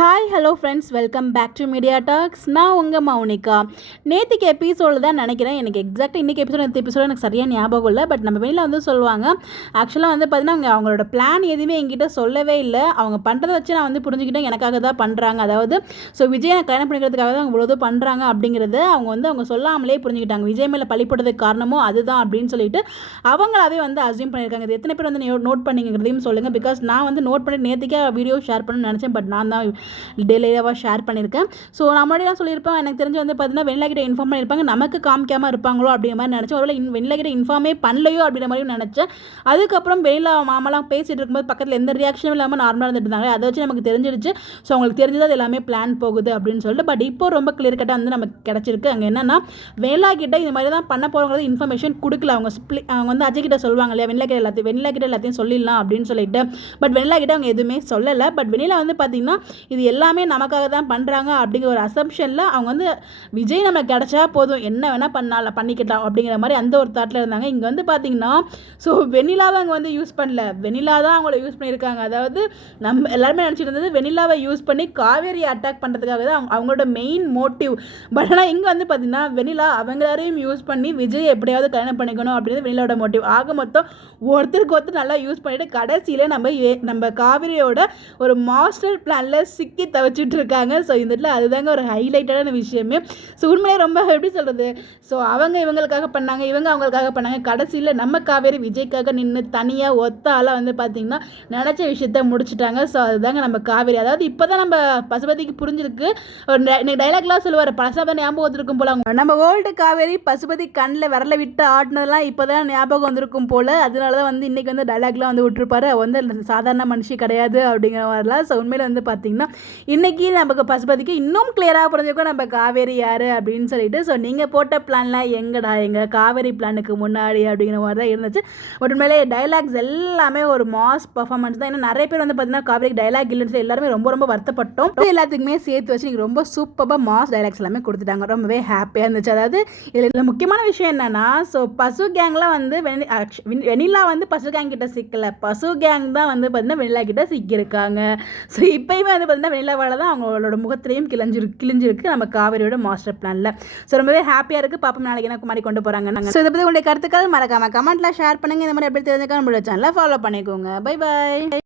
Hi hello friends, welcome back to media talks. நான் உங்கள் மௌனிகா. நேற்றுக்கு எபிசோடில் தான் நினைக்கிறேன், எனக்கு எக்ஸாக்டாக இன்றைக்கி எபிசோடு எனக்கு சரியாக ஞாபகம் இல்லை. பட் நம்ம வெளியில் வந்து சொல்லுவாங்க, ஆக்சுவலாக வந்து பார்த்திங்கன்னா அவங்களோட பிளான் எதுவுமே என்கிட்ட சொல்லவே இல்லை. அவங்க பண்ணுறதை வச்சு நான் வந்து புரிஞ்சுக்கிட்டேன், எனக்காக தான் பண்ணுறாங்க. அதாவது விஜய் நான் கல்யாணம் பண்ணிக்கிறதுக்காக தான் அவங்க இவ்வளோ பண்ணுறாங்க அப்படிங்கிறது அவங்க சொல்லாமலே புரிஞ்சுக்கிட்டாங்க. விஜய் மேலே பழிப்படுறதுக்கு காரணமும் அதுதான் அப்படின்னு சொல்லிட்டு அவங்களாவே வந்து அசியூம் பண்ணியிருக்காங்க. இது எத்தனை பேர் வந்து நோட் பண்ணிங்கிறதையும் சொல்லுங்கள். பிகாஸ் நான் வந்து நோட் பண்ணி நேற்றுக்கே வீடியோ ஷேர் பண்ணணும்னு நினச்சேன். பட் நான் தான் டெலிவராக ஷேர் பண்ணியிருக்கேன். ஸோ நான் முன்னாடி சொல்லியிருப்பேன், எனக்கு தெரிஞ்சு வந்து பார்த்தீங்கன்னா வெண்ணிலா கிட்ட இன்ஃபார்ம் பண்ணியிருப்பாங்க, நமக்கு காமிக்காமல் இருப்பாங்களோ அப்படிங்கிற மாதிரி நினச்சேன். ஒருவேளை வெண்ணிலா கிட்ட இன்ஃபார்மே பண்ணலையோ அப்படிங்கிற மாதிரி நினச்சேன். அதுக்கப்புறம் வெண்ணிலா மாமாலாம் பேசிகிட்டு இருக்கும்போது பக்கத்தில் எந்த ரியாக்ஷனும் இல்லாமல் நார்மலாக இருந்துட்டு இருந்தாங்க. அதை வச்சு நமக்கு தெரிஞ்சிருச்சு, ஸோ அவங்களுக்கு தெரிஞ்சது அது எல்லாமே பிளான் போகுது அப்படின்னு சொல்லிட்டு. பட் இப்போ ரொம்ப கிளியர் கட்டாக வந்து நமக்கு கிடச்சிருக்கு. அங்கே என்னன்னா, வெண்ணிலா கிட்ட இந்த மாதிரி தான் பண்ண போகிறவங்கிறது இன்ஃபர்மேஷன் கொடுக்கல. அவங்க வந்து அஜய் கிட்ட சொல்லுவாங்க இல்லையா, வெண்ணிலா கிட்ட எல்லாத்தையும் சொல்லிடலாம் அப்படின்னு சொல்லிட்டு. பட் வெண்ணிலா கிட்ட அவங்க எதுவுமே சொல்லலை. பட் வெண்ணிலா வந்து பார்த்தீங்கன்னா இது எல்லாமே நமக்காக தான் பண்ணுறாங்க அப்படிங்கிற ஒரு அசம்ஷனில் அவங்க வந்து விஜய் நமக்கு கிடச்சா போதும், என்ன வேணால் பண்ணிக்கிட்டோம் அப்படிங்கிற மாதிரி அந்த ஒரு தாட்டில் இருந்தாங்க. இங்கே வந்து பார்த்தீங்கன்னா வெண்ணிலாவை அங்கே வந்து யூஸ் பண்ணல, வெண்ணிலா தான் அவங்கள யூஸ் பண்ணியிருக்காங்க. அதாவது நம்ம எல்லாருமே நினச்சிட்டு இருந்தது வெண்ணிலாவை யூஸ் பண்ணி காவேரியை அட்டாக் பண்ணுறதுக்காக தான் அவங்களோட மெயின் மோட்டிவ். பட் ஆனால் இங்கே வந்து பார்த்தீங்கன்னா வெண்ணிலா அவங்களாரையும் யூஸ் பண்ணி விஜய் எப்படியாவது கல்யாணம் பண்ணிக்கணும் அப்படிங்கிறது வெண்ணிலாவோட மோட்டிவ். ஆக மொத்தம் ஒருத்தருக்கு ஒருத்தர் நல்லா யூஸ் பண்ணிட்டு கடைசியில் நம்ம காவேரியோட ஒரு மாஸ்டர் பிளானில் சிக்கி தவிச்சிட்டு இருக்காங்க. ஸோ இந்த இடத்துல அதுதாங்க ஒரு ஹைலைட்டான விஷயமே. ஸோ உண்மையிலே ரொம்ப எப்படி சொல்கிறது, ஸோ அவங்க இவங்களுக்காக பண்ணாங்க, இவங்க அவங்களுக்காக பண்ணாங்க. கடைசியில் நம்ம காவேரி விஜய்க்காக நின்று தனியாக ஒத்த ஆளாக வந்து பார்த்திங்கன்னா நினச்ச விஷயத்த முடிச்சுட்டாங்க. ஸோ அதுதாங்க நம்ம காவேரி. அதாவது இப்போ தான் நம்ம பசுபதிக்கு புரிஞ்சிருக்கு. ஒரு டைலாக்லாம் சொல்லுவார், பசுபதி ஞாபகம் வந்திருக்கும் போல், நம்ம ஓல்டு காவேரி பசுபதி கண்ணில் விரல விட்டு ஆடினதெல்லாம் இப்போ தான் ஞாபகம் வந்திருக்கும் போல். அதனால தான் வந்து இன்றைக்கி வந்து டைலாக்லாம் வந்து விட்டுருப்பாரு, வந்து சாதாரண மனுஷி கிடையாது அப்படிங்கிற மாதிரிலாம். ஸோ உண்மையில் வந்து பார்த்திங்கன்னா இன்றைக்கி நமக்கு பசுபதிக்கு இன்னும் கிளியராக புரிஞ்சுக்கோ நம்ம காவேரி யார் அப்படின்னு சொல்லிட்டு. ஸோ நீங்கள் போட்ட பிளான்லாம் எங்கள் காவேரி பிளானுக்கு முன்னாடி அப்படிங்கிற மாதிரி தான் இருந்துச்சு. பட் உண்மையிலே டைலாக்ஸ் எல்லாமே ஒரு மாஸ் பர்ஃபார்மன்ஸ் தான். இன்னும் நிறைய பேர் வந்து பார்த்தீங்கன்னா காவேரிக்கு டைலாக் இல்லைன்னு எல்லாருமே ரொம்ப வருத்தப்பட்டோம். எல்லாத்துக்குமே சேர்த்து வச்சு நீங்கள் ரொம்ப சூப்பராக மாஸ் டைலாக்ஸ் எல்லாமே கொடுத்துட்டாங்க. ரொம்பவே ஹாப்பியாக இருந்துச்சு. அதாவது இதில் முக்கியமான விஷயம் என்னென்னா, ஸோ பசு கேங்லாம் வந்து வெண்ணிலா வந்து பசு கேங் கிட்ட சிக்கலை, பசு கேங் தான் வந்து பார்த்தீங்கன்னா வெண்ணிலா கிட்ட சிக்கியிருக்காங்க. ஸோ இப்போயுமே வந்து பார்த்தீங்கன்னா வெண்ணிலாவால் தான் அவங்களோட முகத்திலையும் கிழிஞ்சிருக்கு நம்ம காவேரியோட மாஸ்டர் பிளானில். ஸோ ரொம்பவே ஹாப்பியாக இருக்குது. பாப்பா நாளைக்கு என்ன மாதிரி கொண்டு போகிறாங்க. ஸோ இதை பற்றி உங்களுடைய கருத்துக்கள் மறக்காம கமெண்ட்டில் ஷேர் பண்ணுங்கள். இந்த மாதிரி எப்படி தெரிஞ்சுக்க நம்மளோட சேனலை ஃபாலோ பண்ணிக்கோங்க. Bye bye.